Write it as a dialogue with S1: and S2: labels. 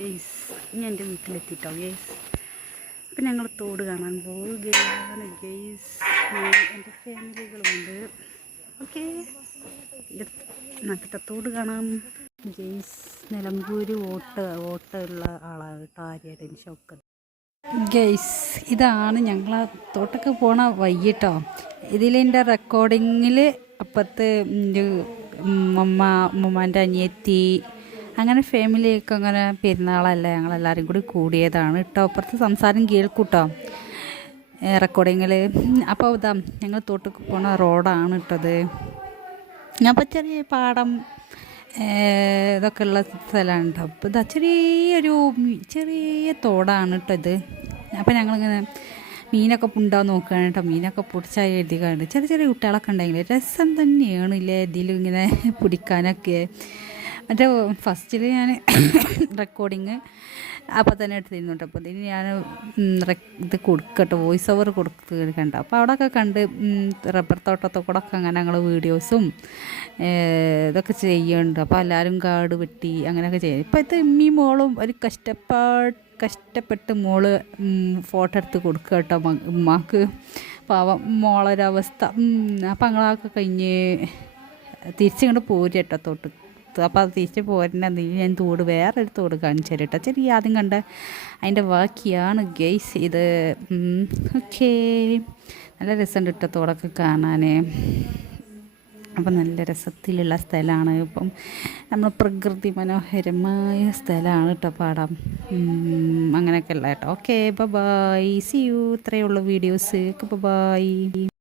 S1: Guys ഇനി എന്റെ വീട്ടിലെത്തിട്ടോ. Yes ഇപ്പം ഞങ്ങൾ തോട് കാണാൻ പോവുകയാണ് ഗെയ്സ് എന്റെ ഫാമിലികളുണ്ട്. ഓക്കെ നാട്ടിലത്തെ തോട് കാണാം. ഗെയ്സ് നിലമ്പൂര് വോട്ട് ഓട്ടമുള്ള ആളാണ് കേട്ടോ ആര്യാടൻ ഷൗക്കത്ത് ഗെയ്സ് ഇതാണ് ഞങ്ങൾ തോട്ടൊക്കെ പോണ വൈകിട്ടോ ഇതിലെന്റെ റെക്കോർഡിങ്ങിൽ അപ്പുറത്ത് ഉമ്മ ഉമ്മമാന്റെ അനിയത്തി അങ്ങനെ ഫാമിലിയൊക്കെ അങ്ങനെ പെരുന്നാളല്ല ഞങ്ങളെല്ലാവരും കൂടി കൂടിയതാണ്. കേട്ടോ അപ്പുറത്ത് സംസാരം കേൾക്കൂട്ടോ. റെക്കോർഡിങ്ങിൽ അപ്പോൾ ഇതാ ഞങ്ങൾ തോട്ട് പോണ റോഡാണ് ഇട്ടത്. അപ്പോൾ ചെറിയ പാടം ഇതൊക്കെ ഉള്ള സ്ഥലമാണ് കേട്ടോ അപ്പോൾ ഇതാ ചെറിയൊരു ചെറിയ തോടാണ് കേട്ടോ ഇത്. അപ്പോൾ ഞങ്ങളിങ്ങനെ മീനൊക്കെ പുണ്ടാൻ നോക്കുകയാണ് കേട്ടോ മീനൊക്കെ പൊടിച്ചായി എഴുതി കണ്ട് ചെറിയ ചെറിയ കുട്ടികളൊക്കെ ഉണ്ടെങ്കിൽ രസം തന്നെയാണ് ഇല്ലേ ഇതിലിങ്ങനെ പിടിക്കാനൊക്കെ. മറ്റേ ഫസ്റ്റിൽ ഞാൻ റെക്കോർഡിങ് അപ്പോൾ തന്നെ എടുത്തിരുന്നു കേട്ടോ. അപ്പോൾ ഇതിന് ഞാൻ ഇത് കൊടുക്കട്ടോ. വോയിസ് ഓവർ കൊടുത്ത് കണ്ട. അപ്പോൾ അവിടെയൊക്കെ കണ്ട് റബ്ബർ തോട്ടത്തെ കൂടെ ഒക്കെ അങ്ങനെ ഞങ്ങൾ വീഡിയോസും ഇതൊക്കെ ചെയ്യുന്നുണ്ട്. അപ്പോൾ എല്ലാവരും കാട് വെട്ടി അങ്ങനെയൊക്കെ ചെയ്യും ഇത് ഇമ്മി മോളും ഒരു കഷ്ടപ്പാട് കഷ്ടപ്പെട്ട് മോൾ ഫോട്ടോ എടുത്ത് കൊടുക്കുക കേട്ടോ ഉമ്മാക്ക്. പാവം മോളൊരവസ്ഥ. അപ്പം ഞങ്ങളൊക്കെ കഴിഞ്ഞ് തിരിച്ചിങ്ങോട്ട് പോരുക കേട്ടോ തോട്ട്. അപ്പോൾ അത് തിരിച്ച് പോരുന്ന ഞാൻ തോട് വേറൊരു തോട് കാണിച്ചു തരട്ടോ ശരി ആദ്യം കണ്ട അതിന്റെ ബാക്കിയാണ് ഗെയ്സ് ഇത്. ഓക്കേ. നല്ല രസമുണ്ട് കേട്ടോ തോടൊക്കെ കാണാൻ. അപ്പം നല്ല രസത്തിലുള്ള സ്ഥലമാണ്. ഇപ്പം നമ്മൾ പ്രകൃതി മനോഹരമായ സ്ഥലമാണ് കേട്ടോ പാടാം. അങ്ങനെയൊക്കെ ഉള്ള കേട്ടോ. ഓക്കെ ബൈ സി യു ഇത്രയുള്ള വീഡിയോസ് ബൈ